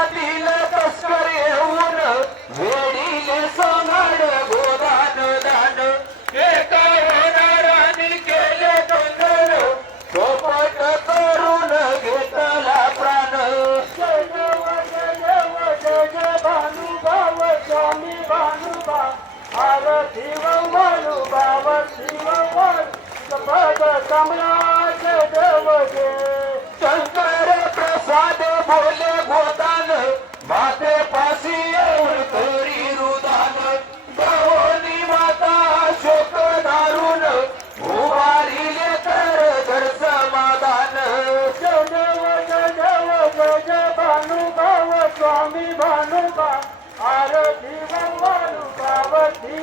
येतील तस्कर येऊन वेडीले सोनाड गोदान दान. एका होणाराने केले कंगन सोपट करून घेतला प्राण. जय देव जय देव जय जय भानुभाव स्वामी शिव कमला स्वामी भानुबा आरती भानुभाव पावती